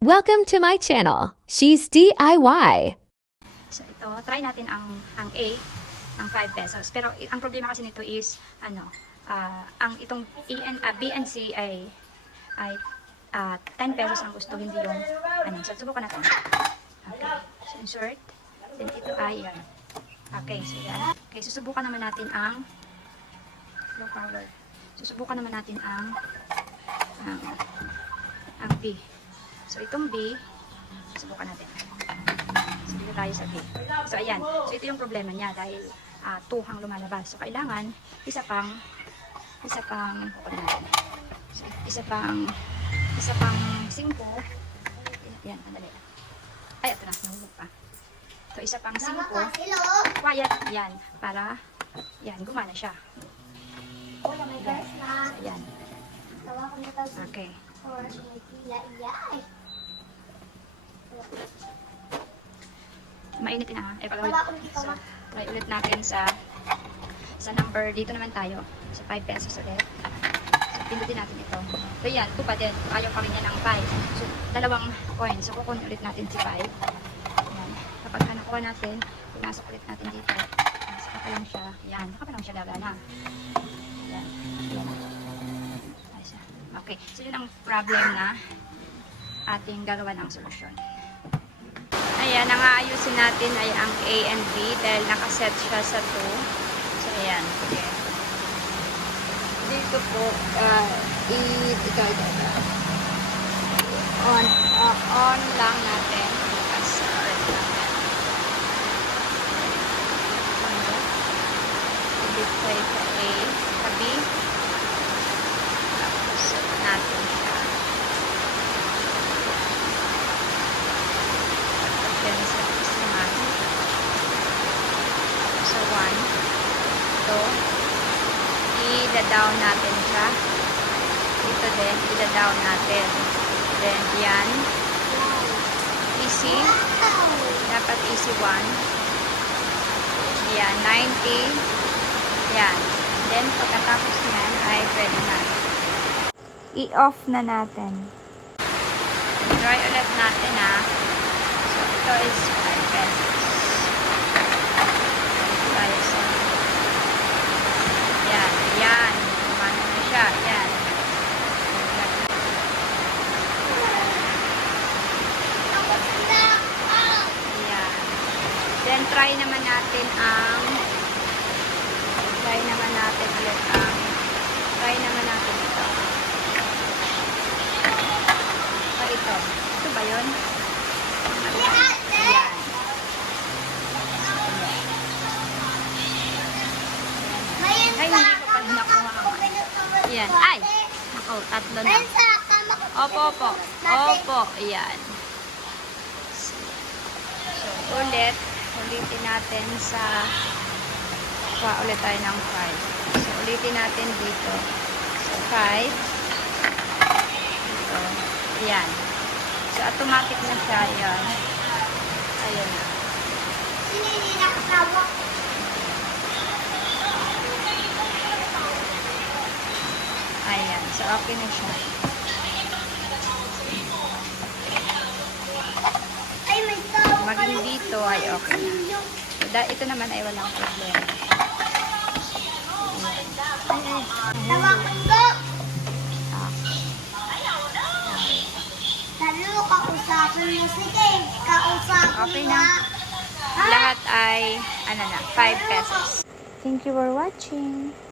Welcome to my channel. She's DIY. So ito, try natin ang ang A, ang 5 pesos. Pero ang problema kasi nito is ano, ah, ang itong A and, ah, B and C ay ay ah, 10 pesos ang gusto, hindi yung ano. So subukan natin. Okay. So insert. Then ito ay yan. Okay, so yan. Okay, susubukan naman natin ang low power. Susubukan naman natin ang ang, ang B. So itong B, subukan natin. So, dito tayo sa B. So, ayan. So, ito yung problema niya dahil ah, 2 ang lumalabas. So, kailangan isa pang isa pang. So, isa pang isa pang 5 yan, andali. Ay, ito na, nahulog pa. So, isa pang 5 quiet, yan, para yan, gumana siya. So, ayan. Okay. Mainit na. Eh, pag so, try ulit natin sa sa number. Dito naman tayo. Sa 5 pesos ulit. So, pindutin natin ito. So, yan. 2 pa din. Ayaw pa rin niya ng 5. So, dalawang coin. So, kukunin ulit natin si 5. Yan. Kapag nakuha natin, pinasok ulit natin dito. Saka pa lang siya. Yan. Saka pa lang siya gagana. Yan. Yan. Okay. So, yun ang problem na ating gagawa ng solusyon. Ayan, ang natin ay ang A and B dahil nakaset siya sa 2. So, ayan. Okay. Dito po, uh, ito, ito, ito. On, uh, on lang natin. Start natin. Ano? Dito tayo sa A, sa B. Tapos, set natin siya. Then, sa is naman. So, 1. Ito. I-down natin siya. Dito din, i-down natin. Then, yan. Easy. Dapat easy 1. Yan, 90. Yan. Then, pagkatapos niyan, ay pwede na. I-off na natin. Try ulit natin ah. So, ito is 5 pesos. Tayo sa... Yan, yan. Kumano na siya. Yan. Yan. Then, try naman natin ang... Try naman natin ulit ang... Try naman natin ito. Pa ito. Ito ba yun? Yan. Ay, hindi ko pa nakuha. Yan. Ay! Ako, tatlo na. Opo, opo. Opo, yan. So, ulit. Ulitin natin sa... Kuha ulit tayo ng 5. So, ulitin natin dito. So, 5. Dito. Yan. So, automatic na siya. Yan. Ayan na. Ayan. So, okay na siya. Dito ay okay na. Ito naman ay walang problema. Ah, Kausapin mo, sige. Kausapin Okay na. ha? lahat ay, ano na, 5 pesos. Thank you for watching.